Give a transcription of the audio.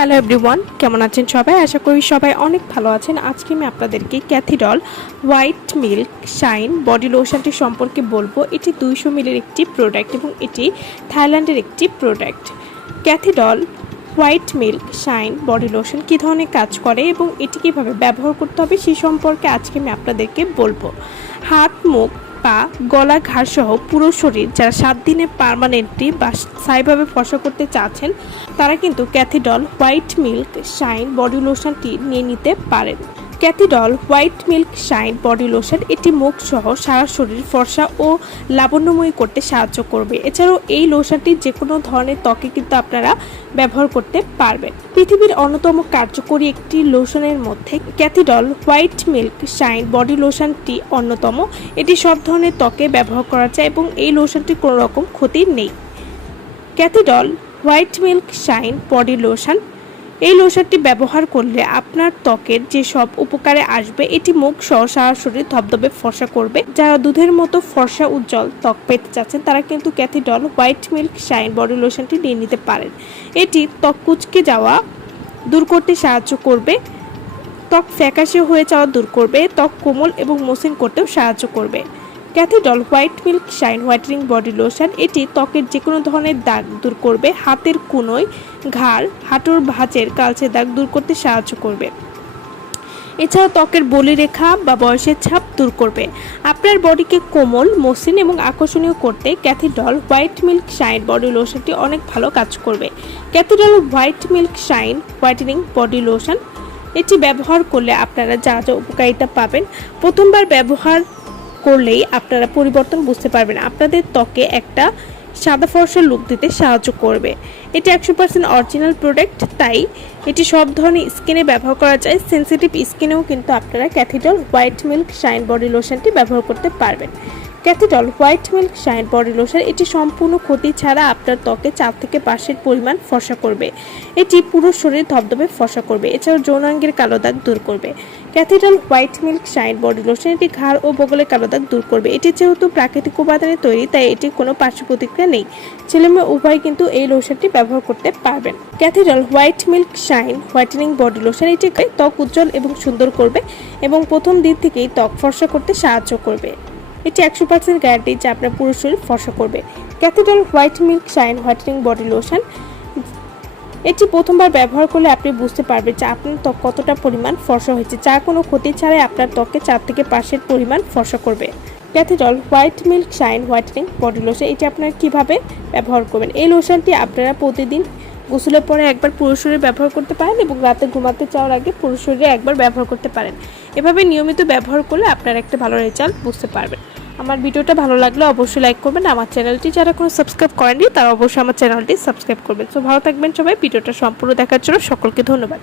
Hello everyone, কেমন আছেন সবাই? আশা করি সবাই অনেক ভালো আছেন। আজকে আমি আপনাদেরকে Cathy Doll white milk shine body লোশনটি সম্পর্কে বলবো। এটি 200 মিলির একটি প্রোডাক্ট এবং এটি থাইল্যান্ডের একটি product. Cathy Doll white milk shine body lotion কী ধরনের কাজ করে এবং এটি কীভাবে ব্যবহার করতে হবে সেই সম্পর্কে আজকে আমি আপনাদেরকে বলবো। হাত, মুখ, পা, গলা, ঘাড় সহ পুরো শরীর যারা 7 দিনে পার্মানেন্টলি বা স্থায়ীভাবে ফর্সা করতে চাচ্ছেন তারা কিন্তু Cathy Doll white milk shine body লোশনটি নিয়ে নিতে পারেন। Cathy Doll white milk shine body lotion এটি মুখ সহ সারা শরীর ফর্সা ও লাবণ্যময়ী করতে সাহায্য করবে। এছাড়াও এই লোশনটি যে কোনো ধরনের ত্বকে কিন্তু আপনারা ব্যবহার করতে পারবেন। পৃথিবীর অন্যতম কার্যকরী একটি লোশনের মধ্যে Cathy Doll white milk shine body লোশনটি অন্যতম। এটি সব ধরনের ত্বকে ব্যবহার করা যায় এবং এই লোশনটির কোনো রকম ক্ষতি নেই। Cathy Doll white milk shine body lotion এই লোশনটি ব্যবহার করলে আপনার ত্বকের যে সব উপকারে আসবে, এটি মুখ সহ সারা শরীর ধবধবে ফর্সা করবে। যারা দুধের মতো ফর্সা উজ্জ্বল ত্বক পেতে চাচ্ছেন তারা কিন্তু Cathy Doll white milk shine body লোশনটি নিয়ে নিতে পারেন। এটি ত্বক কুঁচকে যাওয়া দূর করতে সাহায্য করবে, ত্বক ফ্যাকাশে হয়ে যাওয়া দূর করবে, ত্বক কোমল এবং মসৃণ করতেও সাহায্য করবে। Cathy Doll white milk shine whitening body lotion এটি ত্বকের যে কোনো ধরনের দাগ দূর করবে, হাতের কুনোয়, ঘাড়, হাঁটুর ভাঁজের কালচে দাগ দূর করতে সাহায্য করবে। এছাড়াও ত্বকের বলিরেখা বা বয়সের ছাপ দূর করবে। আপনার বডিকে কোমল, মসৃণ এবং আকর্ষণীয় করতে Cathy Doll white milk shine body লোশনটি অনেক ভালো কাজ করবে। Cathy Doll white milk shine whitening body lotion এটি ব্যবহার করলে আপনারা যা যা উপকারিতা পাবেন, প্রথমবার ব্যবহার করলেই আপনারা পরিবর্তন বুঝতে পারবেন। আপনাদের ত্বকে একটা সাদা ফর্সা লুক দিতে সাহায্য করবে। এটি 100% অরিজিনাল প্রোডাক্ট, তাই এটি সব ধরনের স্কিনে ব্যবহার করা যায়। সেন্সিটিভ স্কিনেও কিন্তু আপনারা Cathy Doll white milk shine body লোশনটি ব্যবহার করতে পারবেন। Cathy Doll white milk shine body lotion এটি সম্পূর্ণ ক্ষতি ছাড়া আপনার ত্বকে 4 থেকে 5 পরিমাণ ফর্সা করবে। এটি পুরো শরীর ধবধবে ফর্সা করবে। এছাড়াও যৌনাঙ্গের কালো দাগ দূর করবে। Cathy Doll white milk shine body lotion এটি ঘাড় ও বগলের কালো দাগ দূর করবে। এটি যেহেতু প্রাকৃতিক উপাদানে তৈরি তাই এটি কোনো পার্শ্ব প্রতিক্রিয়া নেই। ছেলেমেয়ে উভয় কিন্তু এই লোশনটি ব্যবহার করতে পারবেন। Cathy Doll white milk shine whitening body lotion এটি ত্বক উজ্জ্বল এবং সুন্দর করবে এবং প্রথম দিন থেকেই ত্বক ফর্সা করতে সাহায্য করবে। এটি 100% গ্যারান্টি যে আপনার পুরো শরীর ফর্সা করবে। Cathy Doll white milk shine whitening body lotion এটি প্রথমবার ব্যবহার করলে আপনি বুঝতে পারবেন যে আপনার ত্বক কতটা পরিমাণ ফর্সা হয়েছে, যা কোনো ক্ষতি ছাড়াই আপনার ত্বকে 4 থেকে 5 পরিমাণ ফর্সা করবে। Cathy Doll white milk shine whitening body lotion এটি আপনারা কীভাবে ব্যবহার করবেন? এই লোশনটি আপনারা প্রতিদিন গোসলের পরে একবার পুরো শরীরে ব্যবহার করতে পারেন এবং রাতে ঘুমাতে যাওয়ার আগে পুরো শরীরে একবার ব্যবহার করতে পারেন। এভাবে নিয়মিত ব্যবহার করলে আপনারা একটা ভালো রেজাল্ট বুঝতে পারবেন। আমার ভিডিওটা ভালো লাগলে অবশ্যই লাইক করবেন। আমার চ্যানেলটি যারা কোনো সাবস্ক্রাইব করেননি তারা অবশ্যই আমার চ্যানেলটি সাবস্ক্রাইব করবেন। তো ভালো থাকবেন সবাই। ভিডিওটা সম্পূর্ণ দেখার জন্য সকলকে ধন্যবাদ।